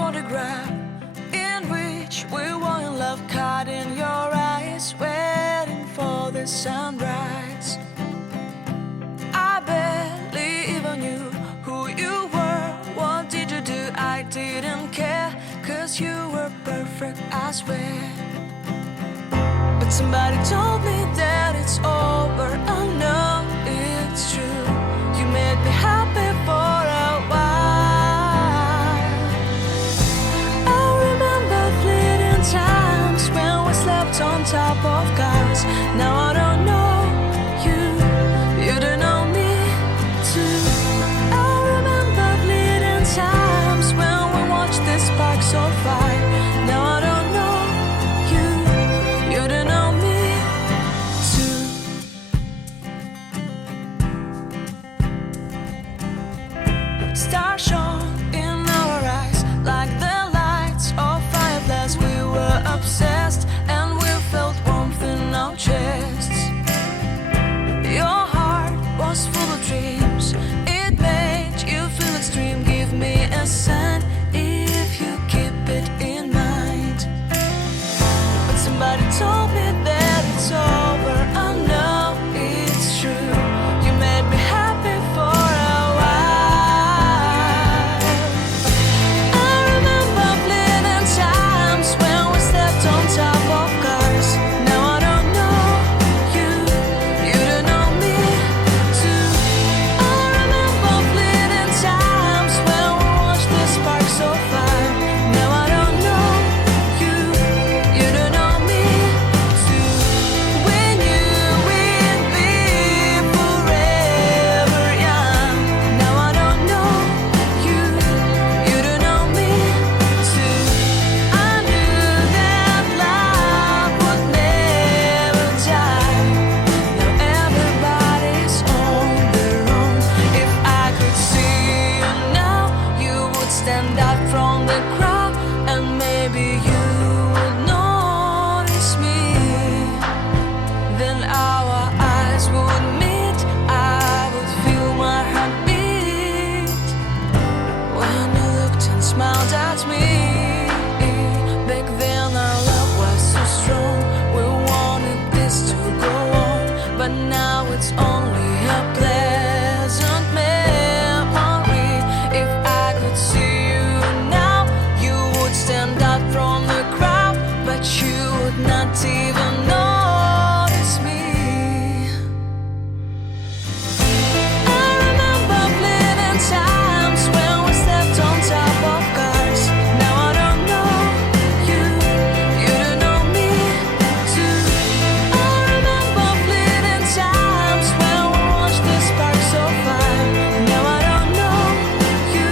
photograph in which we were in love, caught in your eyes, waiting for the sunrise. I barely even knew who you were. What did you do? I didn't care, 'cause you were perfect, I swear. But somebody told me that it's over. I know it's true. You made me happy for a while. I remember fleeting times when we slept on top of cars. Now I don't know you, you don't know me too. I remember fleeting times when we watched the sparks of fire. Now I don't know you, you don't know me too. Stars shone in our eyes like the lights of fireflies. We were obsessed and we felt warmth in our chests. Your heart was full of dreams. It made you feel extreme. Give me a sign if you keep it in mind. But somebody told me that it's over. I know it's true. You made me happy for a while. I remember fleeting times when we slept on top of cars. Now I don't know you, you don't know me too. I remember fleeting times when we watched the sparks of fire. Now I don't know you, you don't know me too. We knew we'd be forever young. Now I don't know you, you don't know me too. I knew that love would never die. Now everybody's on their own. If I could see you now, you would stand out from the crowd, and maybe you would notice me. Then our eyes would meet. I would feel my heart beat when you looked and smiled at me. Back then our love was so strong. We wanted this to go on, but now it's only a pleasant memory. If I could see you now, you would stand out from the crowd, but you would not even notice me. I remember fleeting times when we slept on top of cars. Now I don't know you, you don't know me too. I remember fleeting times when we watched the sparks of fire. Now I don't know you,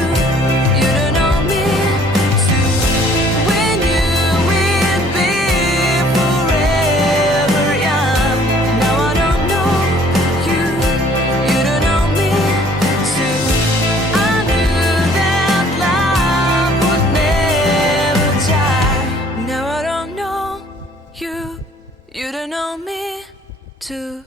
you don't know me too. We knew we'd be forever young. Now I don't know you, you don't know me too. I knew that love would never die. Now I don't know you, you don't know me too.